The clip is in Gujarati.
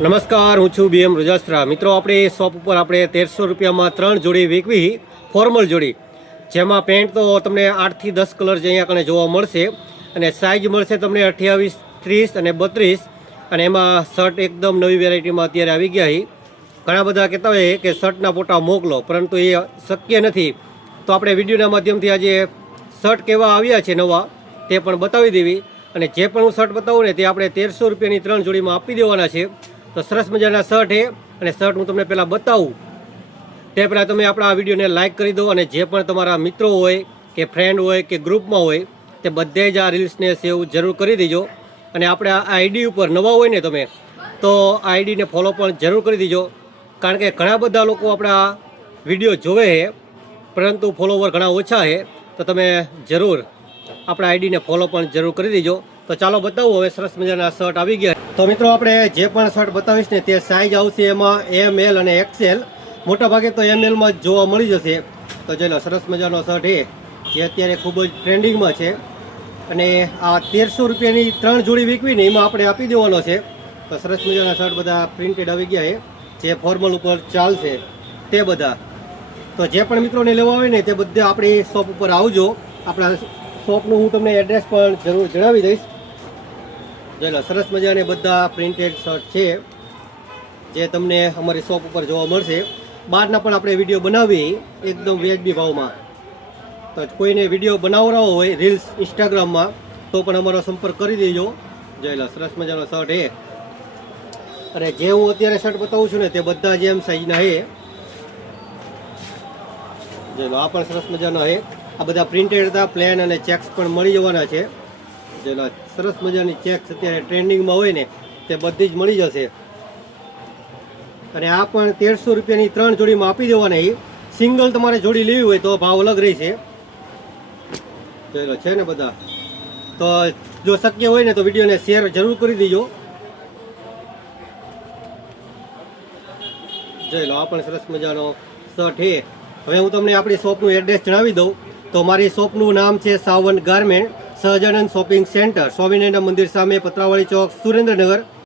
નમસ્કાર, હું છું બીએમ રજાસ્ત્રા. મિત્રો, આપણે શોપ ઉપર આપણે 1300 રૂપિયામાં 3 જોડી વેચવી, ફોર્મલ જોડી, જેમાં પેન્ટ તો તમને 8 થી 10 કલર જે અહીંયા કને જોવા મળશે, અને સાઇઝ મળશે તમને 28, 30 અને 32. અને એમાં શર્ટ એકદમ નવી વેરાયટીમાં અત્યારે આવી ગયા છે. ઘણા બધા કહેતા હોય કે શર્ટના ફોટા મોકલો, પરંતુ એ શક્ય નથી. તો આપણે વિડીયોના માધ્યમથી આજે શર્ટ કેવા આવ્યા છે નવા તે પણ બતાવી દેવી. અને જે પણ હું શર્ટ બતાવું ને તે આપણે 1300 રૂપિયાની 3 જોડીમાં આપી દેવાના છે. તો સરસ મજાના શર્ટ છે, અને શર્ટ હું તમને પહેલાં બતાવું તે પહેલાં તમે આપણા વિડીયોને લાઇક કરી દો, અને જે પણ તમારા મિત્રો હોય કે ફ્રેન્ડ હોય કે ગ્રુપમાં હોય તે બધે જ આ રીલ્સને સેવ જરૂર કરી દેજો. અને આપણે આ આઈડી ઉપર નવા હોય ને તમે તો આ આઈડીને ફોલો પણ જરૂર કરી દેજો, કારણ કે ઘણા બધા લોકો આપણા વિડીયો જોવે છે પરંતુ ફોલોવર ઘણા ઓછા છે. તો તમે જરૂર આપણા આઈડીને ફોલો પણ જરૂર કરી દેજો. તો ચાલો બતાવું, હવે સરસ મજાના શર્ટ આવી ગયા. તો મિત્રો, આપણે જે પણ શર્ટ બતાવીશ ને તે સાઇઝ આવશે એમાં ML અને XL. મોટાભાગે તો MLમાં જ જોવા મળી જશે. તો જોઈ લો, સરસ મજાનો શર્ટ છે જે અત્યારે ખૂબ જ ટ્રેન્ડિંગમાં છે. અને આ 1300 રૂપિયાની 3 જોડી વેચવી ને એમાં આપણે આપી દેવાનો છે. તો સરસ મજાના શર્ટ બધા પ્રિન્ટેડ આવી ગયા છે, જે ફોર્મલ ઉપર ચાલશે તે બધા. તો જે પણ મિત્રોને લેવા હોય ને તે બધા આપણી શોપ ઉપર આવજો. આપણા શોપનું હું તમને એડ્રેસ પણ જરૂર જણાવી દઈશ. જોઈ લો, સરસ મજાને બધા પ્રિન્ટેડ શર્ટ છે જે તમને અમારી શોપ ઉપર જોવા મળશે. બહારના પણ આપણે વિડીયો બનાવી એકદમ વ્યાજબી ભાવમાં. તો કોઈને વિડીયો બનાવવાનો હોય રીલ્સ ઇન્સ્ટાગ્રામમાં તો પણ અમારો સંપર્ક કરી દેજો. જોઈ લો, સરસ મજાનો શર્ટ છે. અને જે હું અત્યારે શર્ટ બતાવું છું ને તે બધા જ એમ સાઈઝના છે. જોઈ લો, આ પણ સરસ મજાનો છે. આ બધા પ્રિન્ટેડ હતા, પ્લેન અને ચેક્સ પણ મળી જવાના છે. જોઈ લો, સરસ મજાની ચેક્સ અત્યારે ટ્રેન્ડિંગમાં હોય ને તે બધી જ મળી જશે. અને આ પણ 1300 રૂપિયાની 3 જોડીમાં આપી દેવાના. સિંગલ તમારે જોડી લેવી હોય તો ભાવ અલગ રહેશે. જોઈ લો, છે ને બધા. તો જો શક્ય હોય ને તો વિડીયોને શેર જરૂર કરી દેજો. જોઈ લો, આ પણ સરસ મજાનો શર્ટ છે. હવે હું તમને આપણી શોપનું એડ્રેસ જણાવી દઉં. તો મારી શોપનું નામ છે Savan garment, Sahajanand shopping centre, Swaminarayan મંદિર સામે, પતરાવાળી ચોક, સુરેન્દ્રનગર.